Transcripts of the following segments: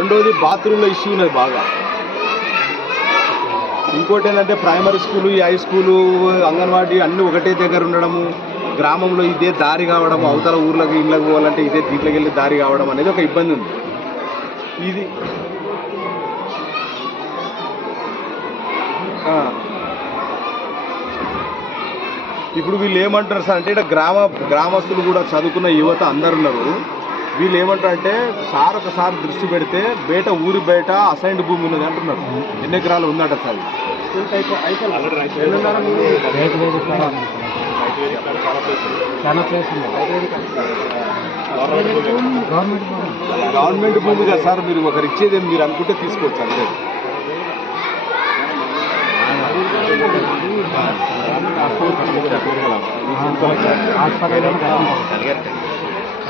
రెండోది బాత్రూంలో ఇష్యూ ఉన్నది బాగా. ఇంకోటి ఏంటంటే ప్రైమరీ స్కూలు ఈ హై స్కూలు అంగన్వాడీ అన్నీ ఒకటే దగ్గర ఉండడము గ్రామంలో ఇదే దారి కావడం అవతల ఊర్లకు ఇళ్ళకి పోవాలంటే ఇదే దీంట్లోకి వెళ్ళి దారి కావడం అనేది ఒక ఇబ్బంది ఉంది. ఇది ఇప్పుడు వీళ్ళు ఏమంటారు సార్ అంటే ఇక్కడ గ్రామ గ్రామస్తులు కూడా చదువుకున్న యువత అందరు ఉన్నారు. వీళ్ళు ఏమంటారంటే సార్ ఒకసారి దృష్టి పెడితే బయట ఊరి బయట అసైన్డ్ భూమి ఉన్నది అంటున్నారు ఎన్ని ఎకరాలు ఉందట సార్ గవర్నమెంట్ భూమి. కదా సార్ మీరు ఒకరు ఇచ్చేది మీరు అనుకుంటే తీసుకోవచ్చు అంతే హాస్పిటల్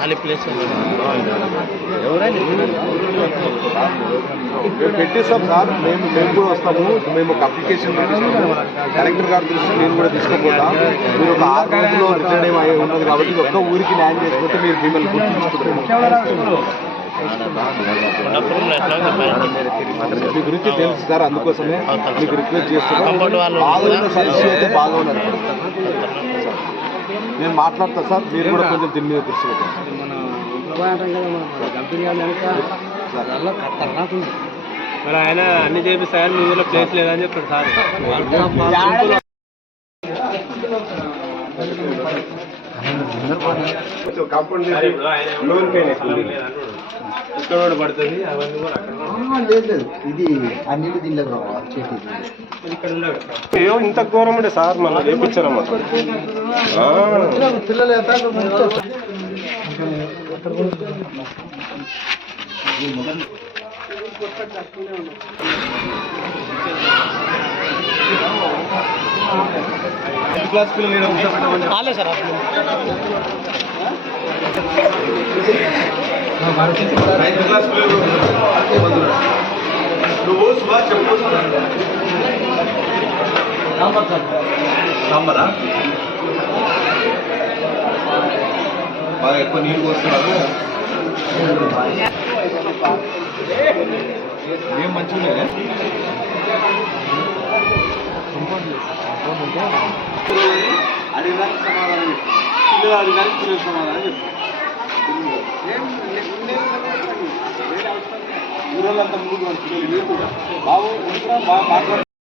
ఖాళీ ప్లేస్ పెట్టిస్తాం సార్. మేము మేము కూడా వస్తాము. మేము ఒక అప్లికేషన్ పెట్టిస్తాము. కలెక్టర్ గారి దృష్టి నేను కూడా తీసుకోపోతా. మీరు ఒక ఆరు రోజుల్లో రిటర్న్ అయ్యి ఉన్నది కాబట్టి ఒక్క ఊరికి న్యాయం చేసుకుంటే మీరు మిమ్మల్ని గుర్తించుకుంటారు. మీ గురించి తెలుసు సార్ అందుకోసమే మీకు రిక్వెస్ట్ వాళ్ళు బాగా ఉన్న సమస్య అయితే బాగా ఉన్నారు. నేను మాట్లాడతా సార్ మీరు కూడా కొంచెం దీని మీద దృష్టి పెట్టండి మన కంపెనీ. మరి ఆయన అన్ని చేపిస్తాయని మీ ఊర్లో ప్లేస్ లేదని చెప్పాడు సార్. కాంపౌండ్ ఇక్కడ కూడా పడుతుంది అవన్నీ కూడా లేదు లేదు. ఇది ఆ నీళ్ళు ఇంత ఘోరం ఉండే సార్ మళ్ళీ వేపించారమ్మా పిల్లలు ఎంత క్లాస్ పిల్లలు రాలే సార్ నైన్త్ క్లాస్ పిల్లలు నువ్వు సుభాష్ చెప్పు. సాంబారా? బాగా ఎక్కువ నీళ్ళు పోస్తున్నారు. ఏం మంచిగా అడిగినానికి సమాధానం చెప్పు పిల్లలు అడిగినానికి పిల్లలు సమాధానం చెప్పు ఊరల్లంతా మూడు మంది పిల్లలు బాబు బాగా